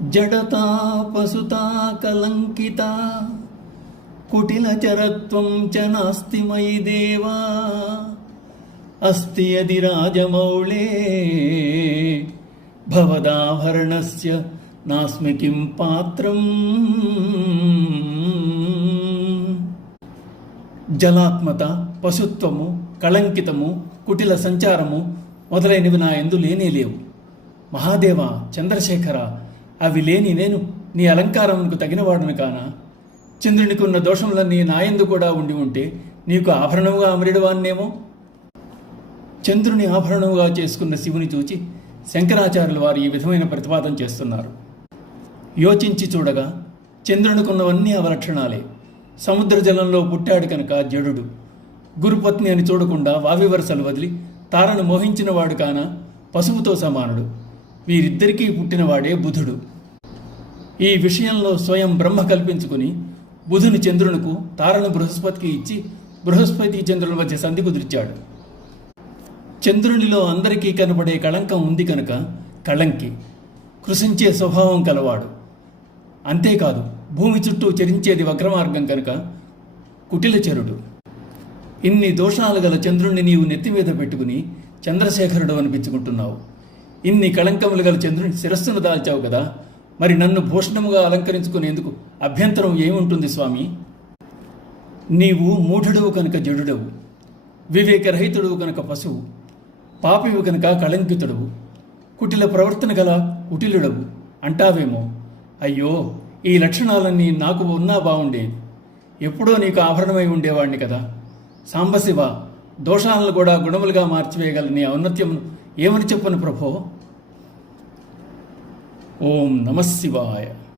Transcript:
జడతా పసుతా కలంకిత కుటిలచరత్వం చ నాస్తి మయి దేవా అస్తి యది రాజమౌళే భవదాభరణస్య నాస్మి కిం పాత్రం. జలాత్మత, పశుత్వము, కళంకితము, కుటిల సంచారము మొదలైనవి నా యందు లేనేలేవు. మహాదేవ, చంద్రశేఖర, అవి లేని నేను నీ అలంకారమునకు తగినవాడును కానా? చంద్రునికి ఉన్న దోషములన్నీ నాయందు కూడా ఉండి ఉంటే నీకు ఆభరణముగా అమరిడవాన్నేమో. చంద్రుని ఆభరణముగా చేసుకున్న శివుని చూచి శంకరాచార్యులు వారు ఈ విధమైన ప్రతిపాదన చేస్తున్నారు. యోచించి చూడగా చంద్రునికున్నవన్నీ అవలక్షణాలే. సముద్ర జలంలో పుట్టాడు కనుక జడుడు. గురుపత్ని అని చూడకుండా వావివరసలు వదిలి తారను మోహించినవాడు కాన పశువుతో సమానుడు. వీరిద్దరికీ పుట్టినవాడే బుధుడు. ఈ విషయంలో స్వయం బ్రహ్మ కల్పించుకుని బుధుని చంద్రునకు, తారను బృహస్పతికి ఇచ్చి బృహస్పతి చంద్రుల మధ్య సంధి కుదిర్చాడు. చంద్రునిలో అందరికీ కనపడే కళంకం ఉంది కనుక కళంకి, కృషించే స్వభావం కలవాడు. అంతేకాదు, భూమి చుట్టూ చరించేది వక్రమార్గం కనుక కుటిలచరుడు. ఇన్ని దోషాలు గల చంద్రుణ్ణి నీవు నెత్తిమీద పెట్టుకుని చంద్రశేఖరుడు అనిపించుకుంటున్నావు. ఇన్ని కళంకములు గల చంద్రుని శిరస్సును దాల్చావు కదా, మరి నన్ను భూషణముగా అలంకరించుకునేందుకు అభ్యంతరం ఏముంటుంది స్వామి? నీవు మూఢుడవు కనుక జడుడవు, వివేకరహితుడవు కనుక పశువు, పాపివు కనుక కళంకితుడవు, కుటిల ప్రవర్తన గల కుటిలుడవు అంటావేమో. అయ్యో, ఈ లక్షణాలన్నీ నాకు ఉన్నా బాగుండేది. ఎప్పుడో నీకు ఆభరణమై ఉండేవాడిని కదా. సాంబశివ, దోషాలను కూడా గుణములుగా మార్చివేయగల నీ ఔన్నత్యం ఏమని చెప్పను ప్రభో. ఓం నమః శివాయ.